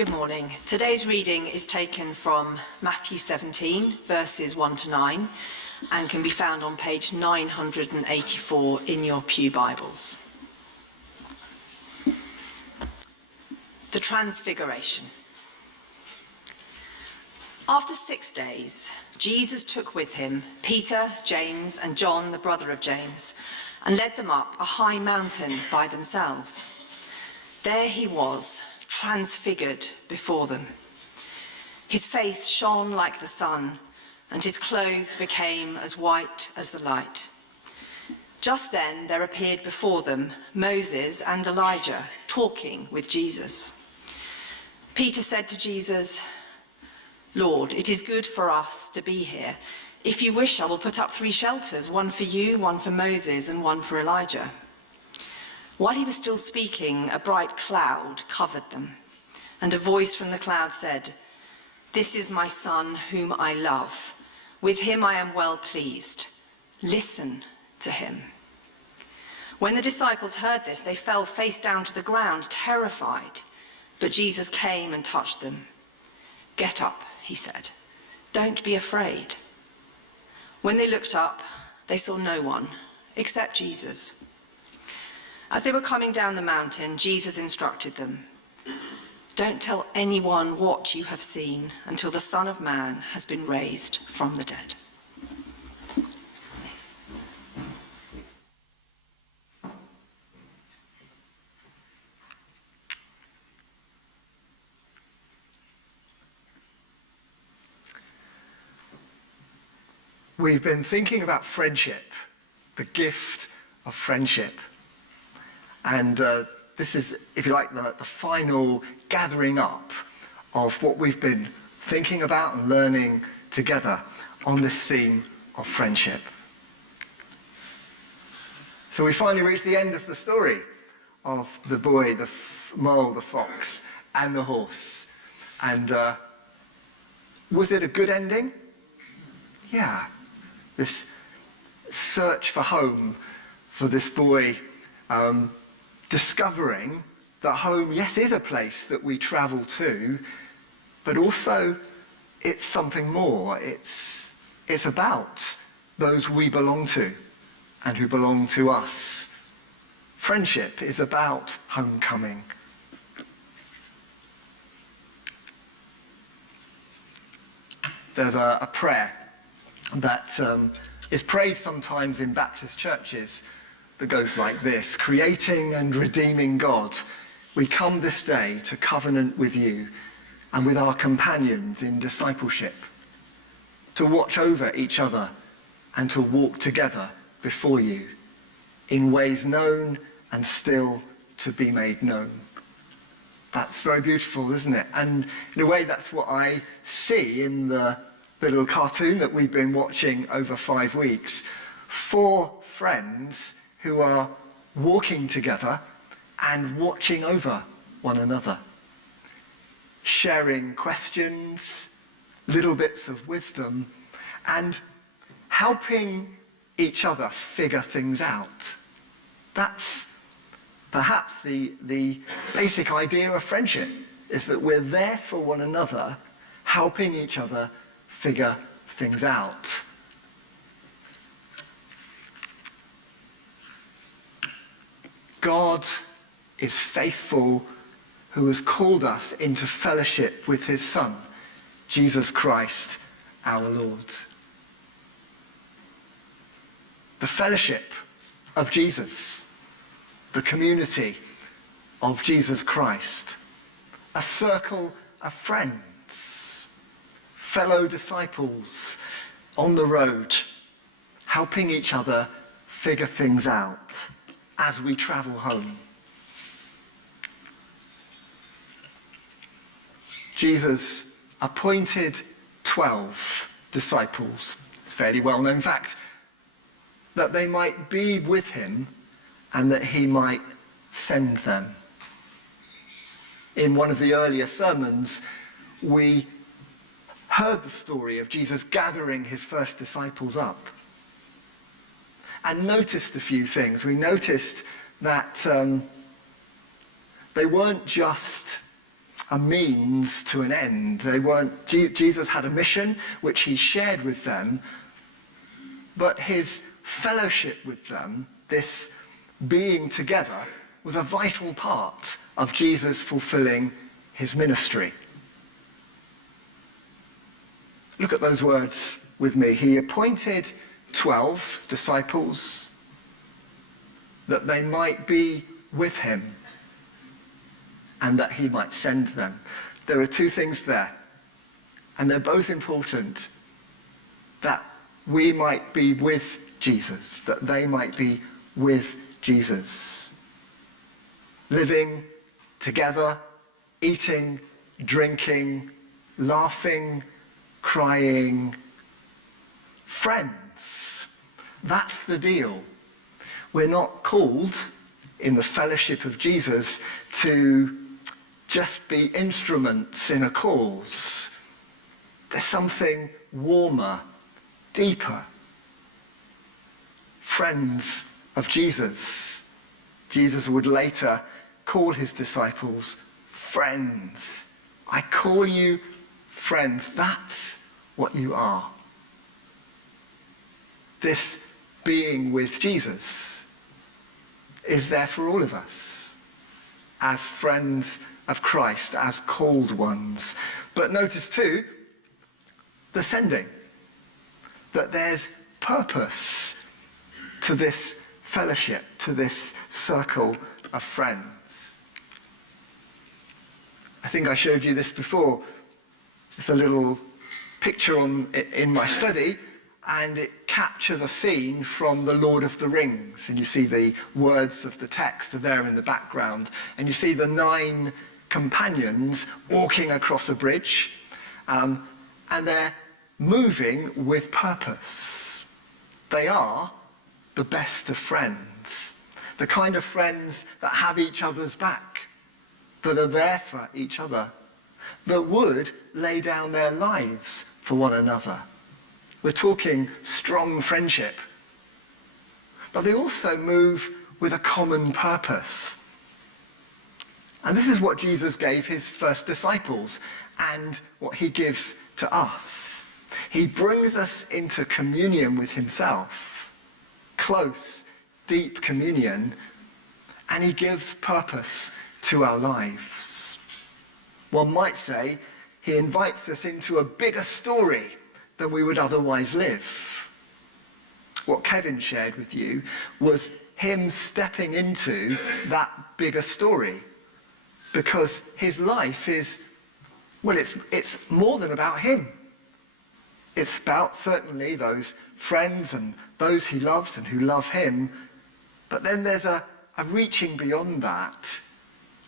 Good morning. Today's reading is taken from Matthew 17, verses 1 to 9, and can be found on page 984 in your pew Bibles. The Transfiguration. After 6 days, Jesus took with him Peter, James, and John, the brother of James, and led them up a high mountain by themselves. There he was, transfigured before them. His face shone like the sun, and his clothes became as white as the light. Just then there appeared before them Moses and Elijah talking with Jesus. Peter said to Jesus, "Lord, it is good for us to be here. If you wish, I will put up 3 shelters, one for you, one for Moses, and one for Elijah." While he was still speaking, a bright cloud covered them, and a voice from the cloud said, "This is my son whom I love. With him I am well pleased. Listen to him." When the disciples heard this, they fell face down to the ground, terrified. But Jesus came and touched them. "Get up," he said. "Don't be afraid." When they looked up, they saw no one except Jesus. As they were coming down the mountain, Jesus instructed them, "Don't tell anyone what you have seen until the Son of Man has been raised from the dead." We've been thinking about friendship, the gift of friendship. And this is, if you like, the final gathering up of what we've been thinking about and learning together on this theme of friendship. So we finally reached the end of the story of the boy, the mole, the fox, and the horse. And was it a good ending? Yeah. This search for home for this boy, discovering that home, yes, is a place that we travel to, but also it's something more. It's about those we belong to and who belong to us. Friendship is about homecoming. There's a prayer that is prayed sometimes in Baptist churches that goes like this: "Creating and redeeming God, we come this day to covenant with you and with our companions in discipleship, to watch over each other and to walk together before you in ways known and still to be made known." That's very beautiful, isn't it? And in a way, that's what I see in the little cartoon that we've been watching over 5 weeks. 4 friends who are walking together and watching over one another, sharing questions, little bits of wisdom, and helping each other figure things out. That's perhaps the basic idea of friendship, is that we're there for one another, helping each other figure things out. God is faithful, who has called us into fellowship with his Son, Jesus Christ, our Lord. The fellowship of Jesus, the community of Jesus Christ, a circle of friends, fellow disciples on the road, helping each other figure things out as we travel home. Jesus appointed 12 disciples. It's a fairly well-known fact, that they might be with him and that he might send them. In one of the earlier sermons, we heard the story of Jesus gathering his first disciples up and noticed a few things. We noticed that they weren't just a means to an end. Jesus had a mission which he shared with them, but his fellowship with them, this being together, was a vital part of Jesus fulfilling his ministry. Look at those words with me. He appointed 12 disciples that they might be with him and that he might send them. There are two things there, and they're both important. That we might be with Jesus, that they might be with Jesus. Living together, eating, drinking, laughing, crying, friends. That's the deal. We're not called in the fellowship of Jesus to just be instruments in a cause. There's something warmer, deeper. Friends of Jesus. Jesus would later call his disciples friends. I call you friends. That's what you are. This being with Jesus is there for all of us as friends of Christ, as called ones. But notice too, the sending, that there's purpose to this fellowship, to this circle of friends. I think I showed you this before. It's a little picture in my study, and it captures a scene from The Lord of the Rings. And you see the words of the text are there in the background. And you see the 9 companions walking across a bridge, and they're moving with purpose. They are the best of friends, the kind of friends that have each other's back, that are there for each other, that would lay down their lives for one another. We're talking strong friendship. But they also move with a common purpose. And this is what Jesus gave his first disciples and what he gives to us. He brings us into communion with himself, close, deep communion, and he gives purpose to our lives. One might say he invites us into a bigger story than we would otherwise live. What Kevin shared with you was him stepping into that bigger story, because his life is, well, it's more than about him. It's about certainly those friends and those he loves and who love him, but then there's a reaching beyond that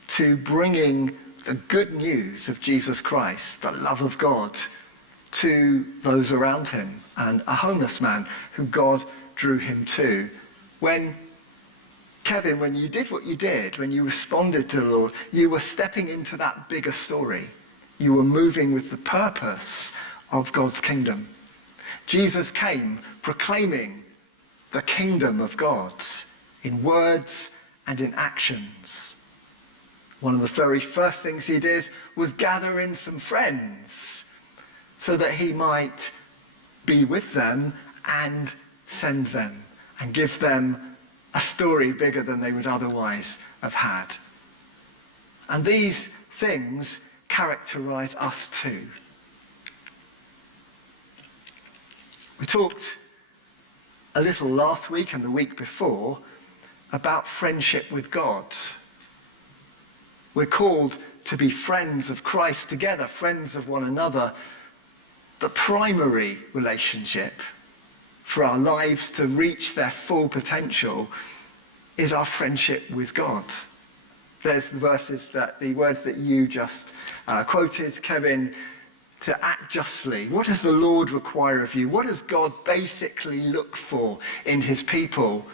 to bringing the good news of Jesus Christ, the love of God, to those around him, and a homeless man who God drew him to. Kevin, when you did what you did, when you responded to the Lord, you were stepping into that bigger story. You were moving with the purpose of God's kingdom. Jesus came proclaiming the kingdom of God in words and in actions. One of the very first things he did was gather in some friends so that he might be with them and send them and give them a story bigger than they would otherwise have had. And these things characterize us too. We talked a little last week and the week before about friendship with God. We're called to be friends of Christ together, friends of one another. The primary relationship for our lives to reach their full potential is our friendship with God. There's the words that you just quoted, Kevin, to act justly. What does the Lord require of you? What does God basically look for in his people?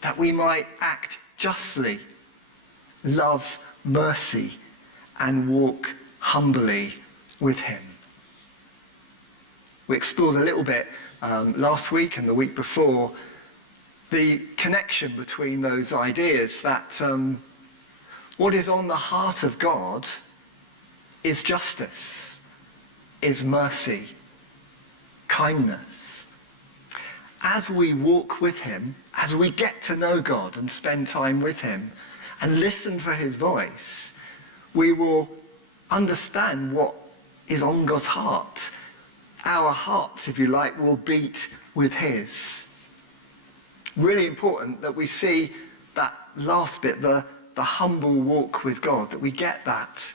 That we might act justly, love mercy, and walk humbly with him. We explored a little bit last week and the week before the connection between those ideas, that what is on the heart of God is justice, is mercy, kindness. As we walk with him, as we get to know God and spend time with him and listen for his voice, we will understand what is on God's heart. Our hearts, if you like, will beat with his. Really important that we see that last bit, the humble walk with God, that we get that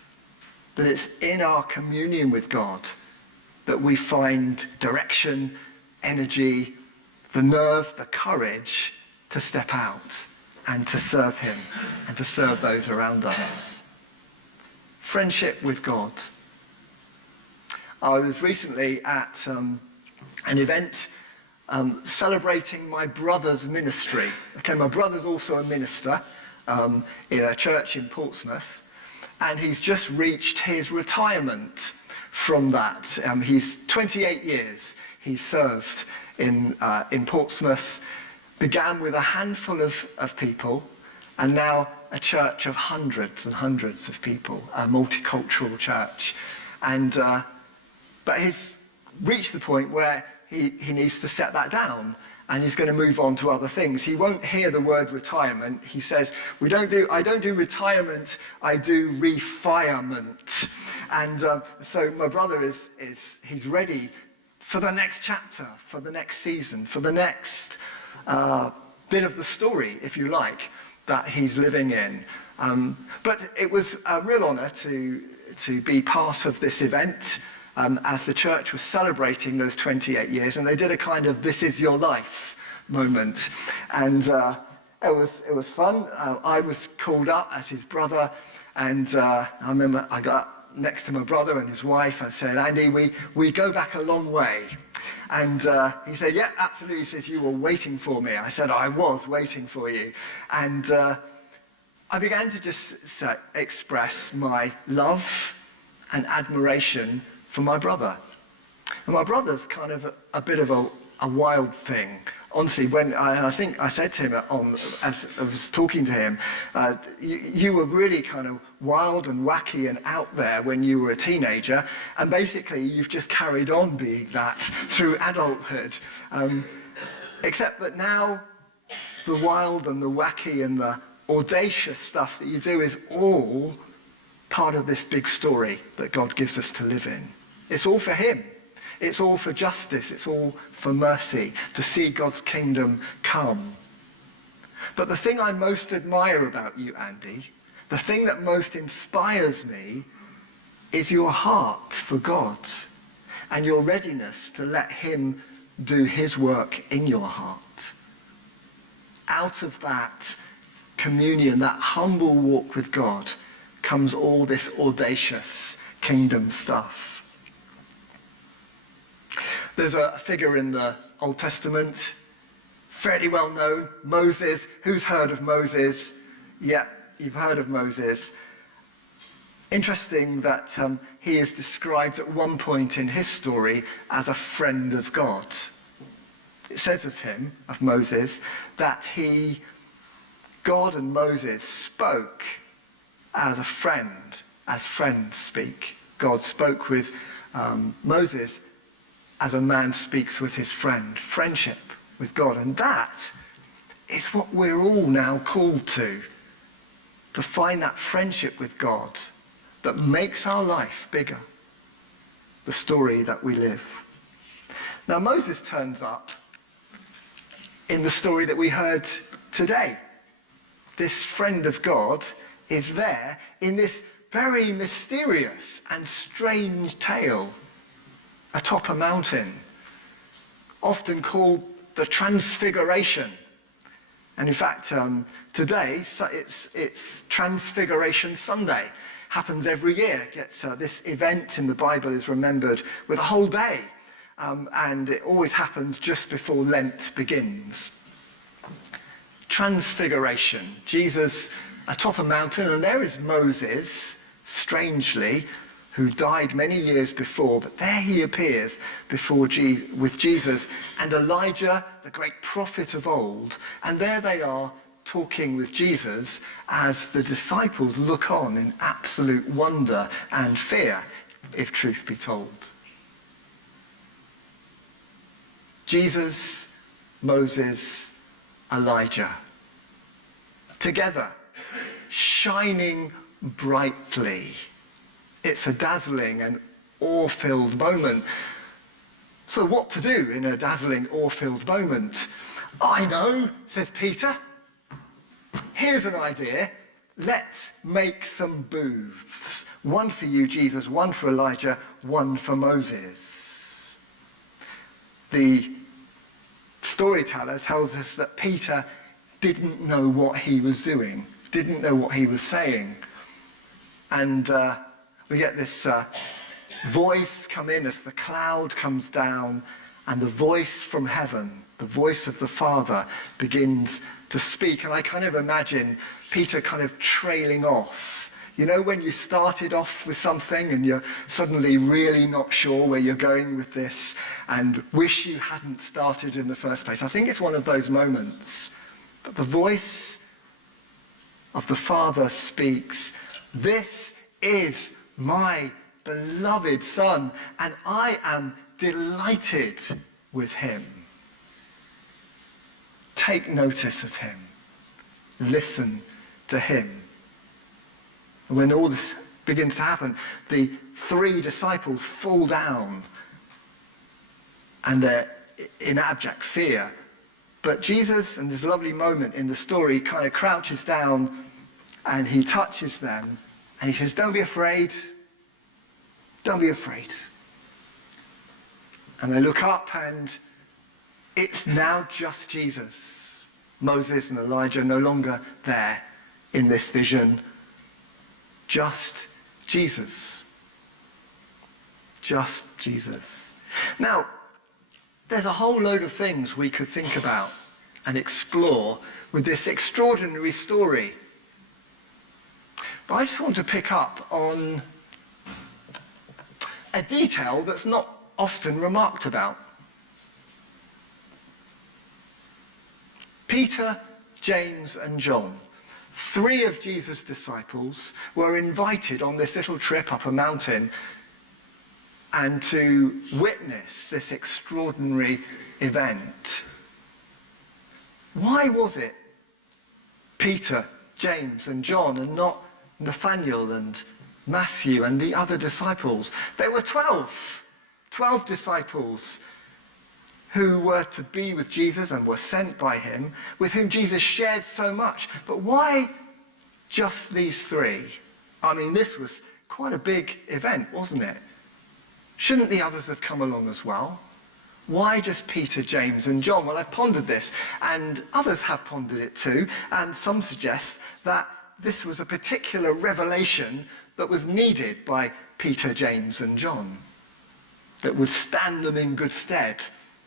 it's in our communion with God that we find direction, energy, the nerve, the courage to step out and to serve him and to serve those around us. Friendship with God. I was recently at an event celebrating my brother's ministry. Okay, my brother's also a minister in a church in Portsmouth, and he's just reached his retirement from that. He's 28 years he served in Portsmouth, began with a handful of people, and now a church of hundreds and hundreds of people, a multicultural church. But he's reached the point where he needs to set that down, and he's going to move on to other things. He won't hear the word retirement. He says, I don't do retirement, I do refirement. And so my brother he's ready for the next chapter, for the next season, for the next bit of the story, if you like, that he's living in. But it was a real honour to be part of this event as the church was celebrating those 28 years, and they did a kind of "This is your life" moment, and it was fun. I was called up as his brother, and I remember I got up next to my brother and his wife. I said, "Andy, we go back a long way." And he said, "Yeah, absolutely." He says, "You were waiting for me." I said, "I was waiting for you." And I began to just express my love and admiration for my brother. And my brother's kind of a bit of a wild thing. Honestly, I think I said to him as I was talking to him, you were really kind of wild and wacky and out there when you were a teenager, and basically you've just carried on being that through adulthood. Except that now the wild and the wacky and the audacious stuff that you do is all part of this big story that God gives us to live in. It's all for him. It's all for justice. It's all for mercy, to see God's kingdom come. But the thing I most admire about you, Andy, the thing that most inspires me, is your heart for God and your readiness to let him do his work in your heart. Out of that communion, that humble walk with God, comes all this audacious kingdom stuff. There's a figure in the Old Testament, fairly well known, Moses. Who's heard of Moses? Yeah, you've heard of Moses. Interesting that he is described at one point in his story as a friend of God. It says of him, of Moses, that God and Moses spoke as a friend, as friends speak. God spoke with Moses as a man speaks with his friend, friendship with God. And that is what we're all now called to find that friendship with God that makes our life bigger, the story that we live. Now Moses turns up in the story that we heard today. This friend of God is there in this very mysterious and strange tale atop a mountain, often called the Transfiguration. And in fact, today, it's Transfiguration Sunday. Happens every year. This event in the Bible is remembered with a whole day. And it always happens just before Lent begins. Transfiguration. Jesus atop a mountain, and there is Moses, strangely, who died many years before, but there he appears with Jesus and Elijah, the great prophet of old, and there they are talking with Jesus as the disciples look on in absolute wonder and fear, if truth be told. Jesus, Moses, Elijah, together, shining brightly. It's a dazzling and awe-filled moment. So what to do in a dazzling, awe-filled moment? I know, says Peter. Here's an idea. Let's make some booths. One for you, Jesus, one for Elijah, one for Moses. The storyteller tells us that Peter didn't know what he was doing, didn't know what he was saying. And we get this voice come in as the cloud comes down, and the voice from heaven, the voice of the Father, begins to speak. And I kind of imagine Peter kind of trailing off. You know, when you started off with something and you're suddenly really not sure where you're going with this and wish you hadn't started in the first place. I think it's one of those moments. But the voice of the Father speaks, "This is my beloved Son, and I am delighted with him. Take notice of him. Listen to him." And when all this begins to happen, the three disciples fall down and they're in abject fear. But Jesus, in this lovely moment in the story, kind of crouches down and he touches them and he says, "Don't be afraid. Don't be afraid." And they look up and it's now just Jesus. Moses and Elijah no longer there in this vision. Just Jesus. Just Jesus. Now, there's a whole load of things we could think about and explore with this extraordinary story. But I just want to pick up on a detail that's not often remarked about. Peter, James, and John, three of Jesus' disciples, were invited on this little trip up a mountain and to witness this extraordinary event. Why was it Peter, James, and John, and not Nathaniel and Matthew and the other disciples? There were 12 disciples who were to be with Jesus and were sent by him, with whom Jesus shared so much. But why just these three? I mean, this was quite a big event, wasn't it? Shouldn't the others have come along as well? Why just Peter, James, and John? Well, I've pondered this, and others have pondered it too, and some suggest that this was a particular revelation that was needed by Peter, James, and John, that would stand them in good stead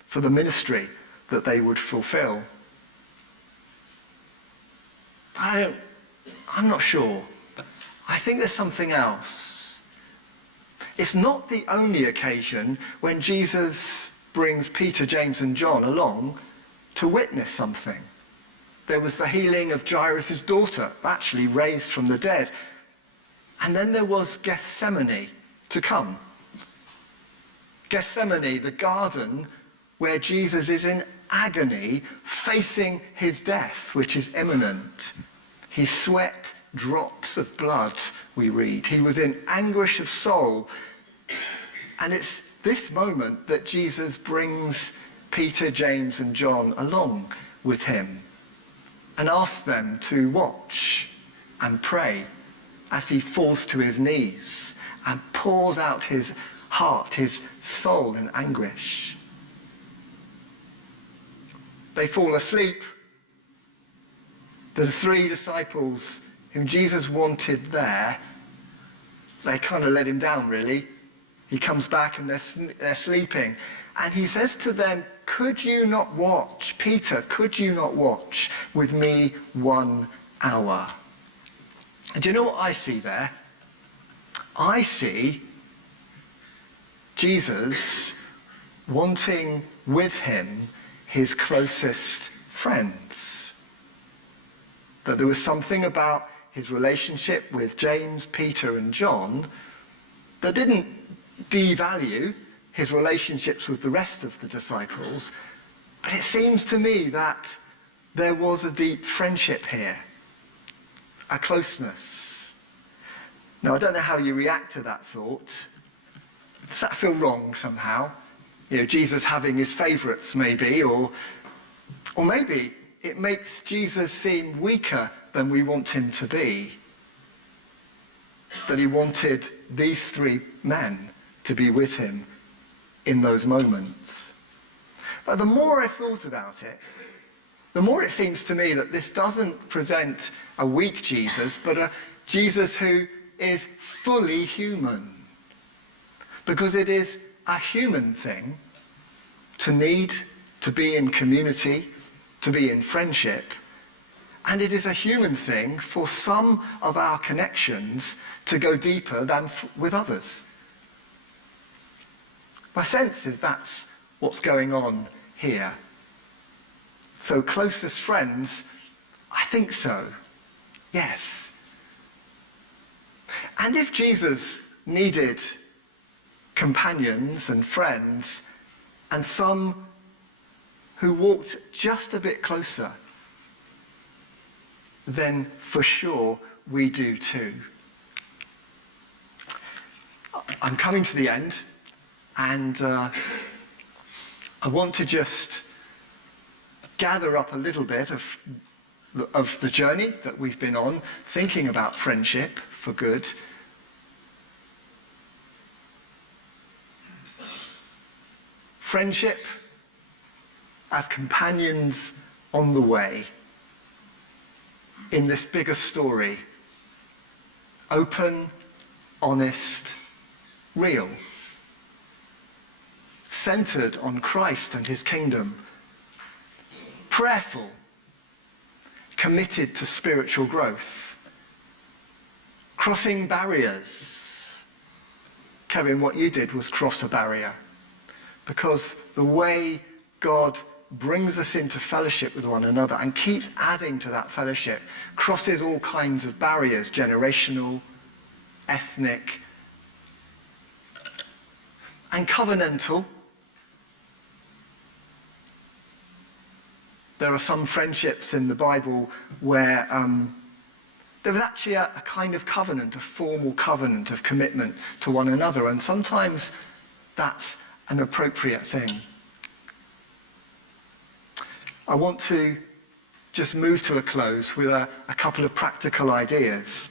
for the ministry that they would fulfill. I'm not sure. I think there's something else. It's not the only occasion when Jesus brings Peter, James, and John along to witness something. There was the healing of Jairus' daughter, actually raised from the dead. And then there was Gethsemane to come. Gethsemane, the garden where Jesus is in agony, facing his death, which is imminent. He sweat drops of blood, we read. He was in anguish of soul. And it's this moment that Jesus brings Peter, James, and John along with him and asks them to watch and pray as he falls to his knees and pours out his heart, his soul in anguish. They fall asleep. The three disciples whom Jesus wanted there, they kind of let him down, really. He comes back and they're sleeping. And he says to them, "Could you not watch? Peter, could you not watch with me 1 hour?" And do you know what I see there? I see Jesus wanting with him his closest friends. that there was something about his relationship with James, Peter, and John that didn't devalue his relationships with the rest of the disciples, but it seems to me that there was a deep friendship here, a closeness. Now, I don't know how you react to that thought. Does that feel wrong somehow? You know, Jesus having his favourites maybe, or maybe it makes Jesus seem weaker than we want him to be. That he wanted these three men to be with him in those moments. But the more I thought about it, the more it seems to me that this doesn't present a weak Jesus, but a Jesus who is fully human. Because it is a human thing to need to be in community, to be in friendship, and it is a human thing for some of our connections to go deeper than with others. My sense is that's what's going on here. So closest friends, I think so, yes. And if Jesus needed companions and friends, and some who walked just a bit closer, then for sure we do too. I'm coming to the end, and I want to just gather up a little bit of the journey that we've been on, thinking about friendship for good. Friendship as companions on the way in this bigger story. Open, honest, real. Centered on Christ and his kingdom. Prayerful. Committed to spiritual growth. Crossing barriers. Kevin, what you did was cross a barrier. Because the way God brings us into fellowship with one another and keeps adding to that fellowship crosses all kinds of barriers, generational, ethnic, and covenantal. There are some friendships in the Bible where there was actually a kind of covenant, a formal covenant of commitment to one another, and sometimes that's an appropriate thing. I want to just move to a close with a couple of practical ideas.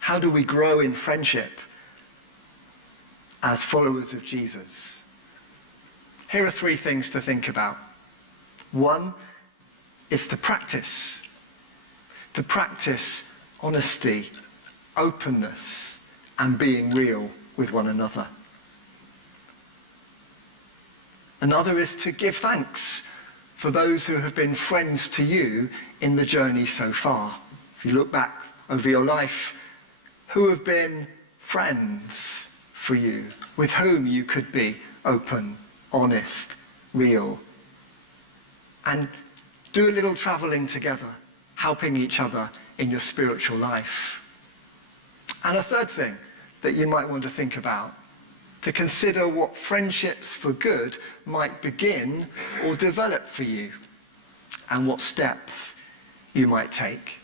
How do we grow in friendship as followers of Jesus? Here are 3 things to think about. 1 is to practice honesty, openness, and being real with one another. Another is to give thanks for those who have been friends to you in the journey so far. If you look back over your life, who have been friends for you, with whom you could be open, honest, real. And do a little traveling together, helping each other in your spiritual life. And a third thing that you might want to think about, to consider what friendships for good might begin or develop for you, and what steps you might take.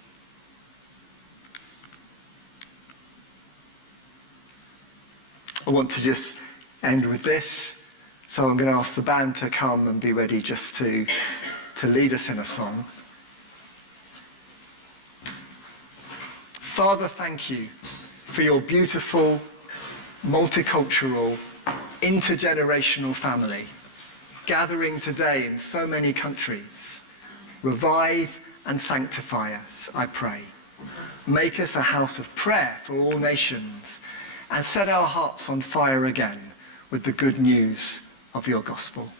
I want to just end with this, so I'm going to ask the band to come and be ready just to lead us in a song. Father, thank you for your beautiful, multicultural, intergenerational family, gathering today in so many countries. Revive and sanctify us, I pray. Make us a house of prayer for all nations, and set our hearts on fire again with the good news of your gospel.